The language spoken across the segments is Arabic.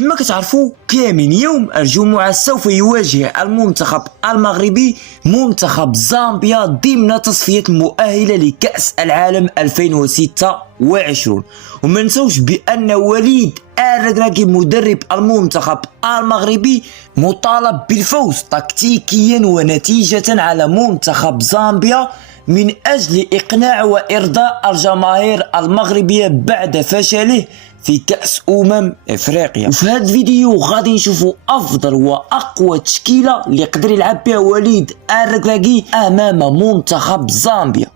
كما كتعرفوا كاملين يوم الجمعة سوف يواجه المنتخب المغربي منتخب زامبيا ضمن تصفية المؤهلة لكأس العالم 2026. وما نسوش بأن وليد الركراكي مدرب المنتخب المغربي مطالب بالفوز تكتيكيا ونتيجة على منتخب زامبيا من أجل إقناع وإرضاء الجماهير المغربية بعد فشله في كأس إفريقيا. وفي هذا الفيديو غادي نشوفوا أفضل وأقوى تشكيلة اللي يقدر يلعب بها وليد الركراكي أمام منتخب زامبيا.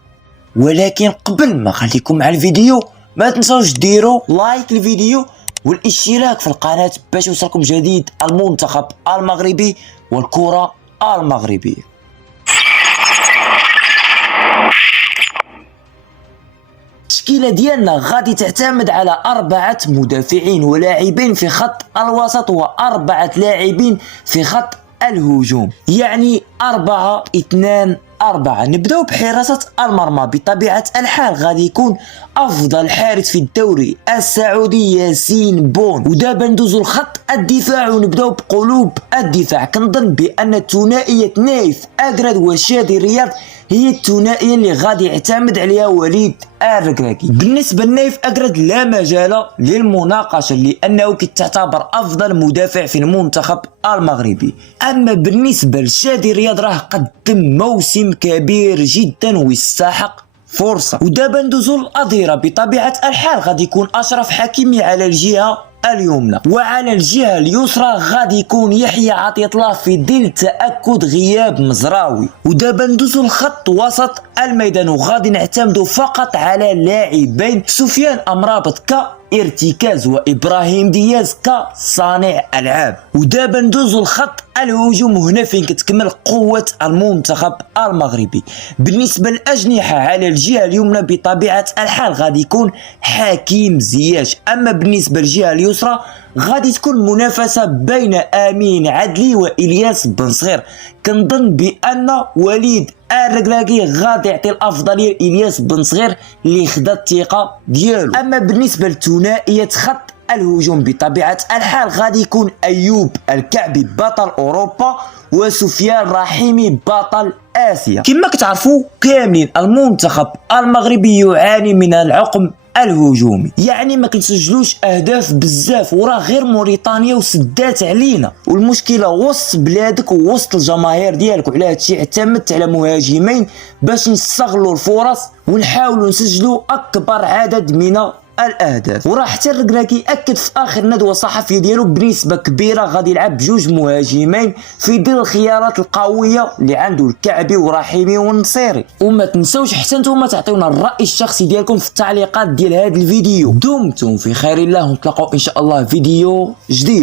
ولكن قبل ما خليكم مع الفيديو ما تنسوش ديروا لايك للفيديو والاشتراك في القناة باش يوصلكم جديد المنتخب المغربي والكرة المغربية. التشكيلة ديالنا غادي تعتمد على 4 مدافعين ولاعبين في خط الوسط و4 لاعبين في خط الهجوم، يعني 4-2-4. نبداو بحراسة المرمى. بطبيعة الحال غادي يكون افضل حارس في الدوري السعودي ياسين بون، ودابا ندوزو لخط الدفاع ونبداو بقلوب الدفاع. كنظن بان ثنائية نايف اكراد وشادي رياض هي الثنائيه اللي غادي يعتمد عليها وليد الركراكي. بالنسبه لنايف اكراد لا مجال للمناقشه لانه كتعتبر افضل مدافع في المنتخب المغربي. اما بالنسبه لشادي رياض راه قدم موسم كبير جدا ويستحق فرصه. ودابا ندوزو للاظهره. بطبيعه الحال غادي يكون اشرف حكيمي على الجهه اليمنى، وعلى الجهه اليسرى غادي يكون يحيى عطية الله في ظل تاكد غياب مزراوي. ودابا ندوزو لخط وسط الميدان وغادي نعتمدوا فقط على لاعبين سفيان امرابط كارتكاز وابراهيم دياز كصانع العاب. ودابا ندوزو لخط الهجوم وهنا فين كتكمل قوه المنتخب المغربي. بالنسبه للاجنحه على الجهه اليمنى بطبيعه الحال غادي يكون حكيم زياش. اما بالنسبه للجهه اليسرى غادي تكون منافسه بين امين عدلي والياس بن صغير. كنظن بان وليد الركراكي غادي يعطي الافضليه لالياس بن صغير اللي خدا الثقه ديالو. اما بالنسبه لثنائيه خط الهجوم بطبيعه الحال غادي يكون ايوب الكعبي بطل اوروبا وسفيان رحيمي بطل اسيا. كما كتعرفوا كاملين المنتخب المغربي يعاني من العقم الهجومي، يعني ما كنسجلوش اهداف بزاف، وراه غير موريتانيا وسدات علينا. والمشكله وسط بلادك ووسط الجماهير ديالك، وعلى هادشي اعتمدت على مهاجمين باش نستغلوا الفرص ونحاولوا نسجلوا اكبر عدد من الاهداف. وراه حتى الركراكي اكد في اخر ندوه صحفيه ديالو بنسبه كبيره غادي يلعب بجوج مهاجمين في ظل الخيارات القويه اللي عنده الكعبي ورحيمي والنصيري. وما تنسوش حتى نتوما تعطيونا الراي الشخصي ديالكم في التعليقات ديال هذا الفيديو. دمتم في خير الله ونتلاقاو ان شاء الله فيديو جديد.